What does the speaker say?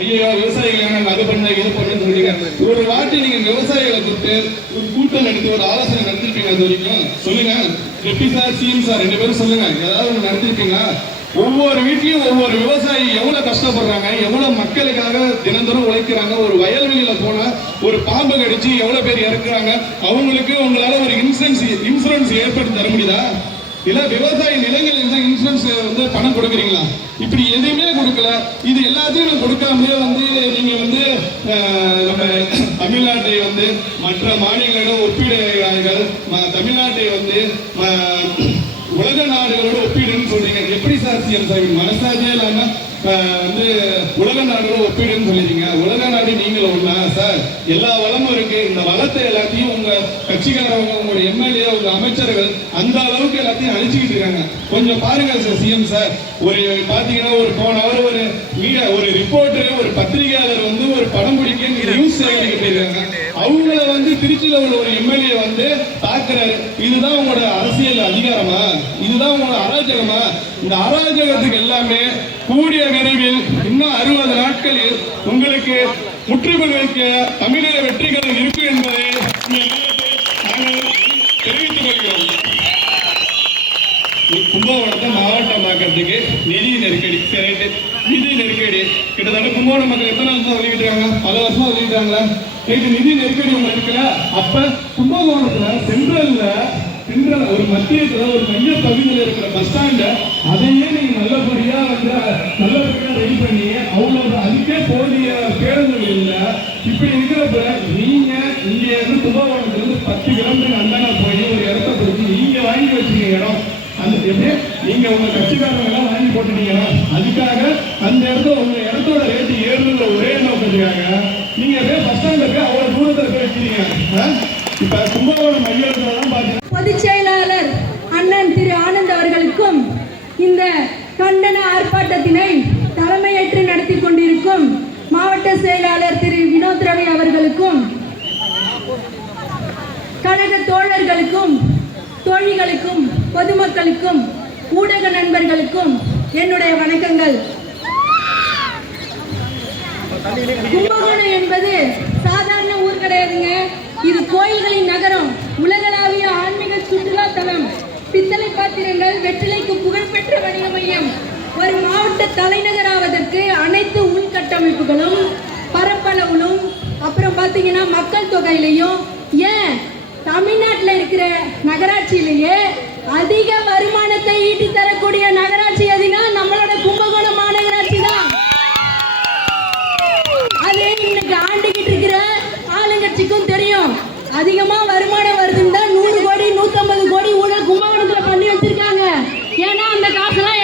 ஐயோ விவசாயிகள் நாங்க அது பண்ண இது பண்ணுன்னு சொல்லிருக்காங்க. ஒரு வாட்டி நீங்க விவசாயிகளை கூப்பிட்டு ஒரு கூட்டம் நடத்தி ஒரு ஆலோசனை நடத்திருக்கீங்க அது வரைக்கும்? சொல்லுங்க. எப்படி சார்? சிஎம் சார் ரெண்டு பேரும் சொல்லுங்க. ஏதாவது ஒன்று நடத்திருக்கீங்களா ஒவ்வொரு வீட்லயும் ஒவ்வொரு விவசாயி எவ்வளவு கஷ்டப்படுறாங்க எவ்வளவு மக்களுக்காக தினந்தோறும் உழைக்கிறாங்க ஒரு வயல்வெளியில போனா ஒரு பாம்பு கடிச்சு எவ்வளவு பேர் இறக்குறாங்க அவங்களுக்கு உங்களால ஒரு இன்சூரன்ஸ் இன்சூரன்ஸ் ஏற்படுத்தி தர முடியுதா? இல்ல விவசாய நிலங்கள் இருந்தா இன்சூரன்ஸ் வந்து பணம் கொடுக்குறீங்களா? இப்படி எதுவுமே கொடுக்கல. இது எல்லாத்தையும் கொடுக்காமலே வந்து நீங்க வந்து நம்ம தமிழ்நாட்டை வந்து மற்ற மாநிலங்களோட ஒப்பிடுகிறார்கள். ம- தமிழ்நாட்டை வந்து உலக நாடுகளோட ஒப்பீடுன்னு சொல்றீங்க. எப்படி சார் சிஎம் சார்? மனசாட்சியே இல்லாம வந்து உலக நாடுகளோட ஒப்பீடுன்னு சொல்லிருக்கீங்க உலக நாடு நீங்களும் ஒண்ணா? எல்லா வளமும் இருக்கு. இந்த வளத்தை எல்லாத்தையும் உங்க கட்சிக்காரவங்க உங்க எம்எல்ஏ உங்க அமைச்சர்கள் அந்த அளவுக்கு எல்லாத்தையும் அழிச்சுக்கிட்டு இருக்காங்க. கொஞ்சம் பாருங்க சார் சிஎம் சார் ஒரு பாத்தீங்கன்னா ஒரு போன அவர் ஒரு மீடியா ஒரு ரிப்போர்ட்டர் ஒரு பத்திரிகையாளர் வந்து ஒரு படம் பிடிக்க நியூஸ் சேகரிக்க போயிருக்காங்க. அவங்கள வந்து திருச்சியில உள்ள ஒரு எம்எல்ஏ வந்து தாக்குறாரு இதுதான் உங்களோட அரசியல் அதிகாரமா? இதுதான் உங்களோட அராஜகமா? இந்த அராஜகத்துக்கு எல்லாமே கூடிய விரைவில் இன்னும் அறுபது நாட்களில் உங்களுக்கு முற்றுகைகளுக்கு தமிழக வெற்றிகள் இருக்கு என்பதை தெரிவித்துக் கொள்கிறோம். கும்பகோணத்தை மாவட்டமாக்கிறதுக்கு நிதி நெருக்கடி சரி நிதி நெருக்கடி. கிட்டத்தட்ட கும்பகோணம் மக்கள் எத்தனை வருஷம் சொல்லிட்டு பல வருஷமா சொல்லிட்டு நேற்று நிதி நெருக்கடி உங்களுக்கு இருக்குல்ல? அப்ப கும்பகோணத்துல சென்ட்ரல்ல சென்ட்ரல் ஒரு மத்தியத்துல ஒரு மைய பகுதியில் இருக்கிற பஸ் ஸ்டாண்ட இப்படி இருக்கிறப்ப நீங்க இங்க இருந்து கும்பகோணத்துல இருந்து பத்து கிலோமீட்டர் அந்தான போய் ஒரு இடத்த பிடிச்சி நீங்க வாங்கி வச்சிருக்க இடம். அந்த எப்படி? நீங்க உங்க கட்சிக்காரங்க எல்லாம் வாங்கி போட்டுட்டீங்கன்னா அதுக்காக அந்த இடத்துல உங்க இடத்தோட ரேட்டு ஏறுன்ற ஒரே நோக்கத்துக்காக நீங்க அப்படியே பஸ் ஸ்டாண்ட்ல போய் அவ்வளவு தூரத்துல போய் வச்சிருக்கீங்க இப்ப கும்பகோணம் மையத்துலதான் பாத்தீங்கன்னா பொதுச் செயலாளர் அண்ணன் திரு ஆனந்த் அவர்களுக்கும் இந்த கண்டன ஆர்ப்பாட்டத்தினை தலைமையேற்று நடத்தி கொண்டிருக்கும் மாவட்ட செயலாளர் திரு வினோத் ரவி அவர்களுக்கும் கழக தோழர்களுக்கும் தோழிகளுக்கும் பொதுமக்களுக்கும் ஊடக நண்பர்களுக்கும் என்னுடைய வணக்கங்கள். கும்பகோணம் என்பது சாதாரண ஊர் கிடையாதுங்க. இது கோயில்களின் நகரம். உலகளாவிய ஆன்மீக சுற்றுலா தலம் பித்தளை பாத்திரங்கள் வெற்றிலைக்கு புகழ்பெற்ற வணிக மையம். ஒரு மாவட்ட தலைநகராவதற்கு அனைத்து உள்கட்டமைப்புகளும் பரப்பளவிலும் அப்புறம் பார்த்தீங்கன்னா மக்கள் தொகையிலையும் தமிழ்நாட்டில் இருக்கிற நகராட்சியிலேயே அதிக வருமானத்தை ஈட்டி தரக்கூடிய நகராட்சி எதுனா நம்மளோட கும்பகோணம் மாநகராட்சி தான். அது இன்னைக்கு ஆண்டுகிட்டு இருக்கிற ஆளுங்கட்சிக்கும் தெரியும். அதிகமா வருமானம் வருதுன்னு தான் நூறு கோடி நூத்தம்பது கோடி ஊழல் கும்பகோணத்துல பண்ணி வச்சிருக்காங்க. ஏன்னா அந்த காசெல்லாம்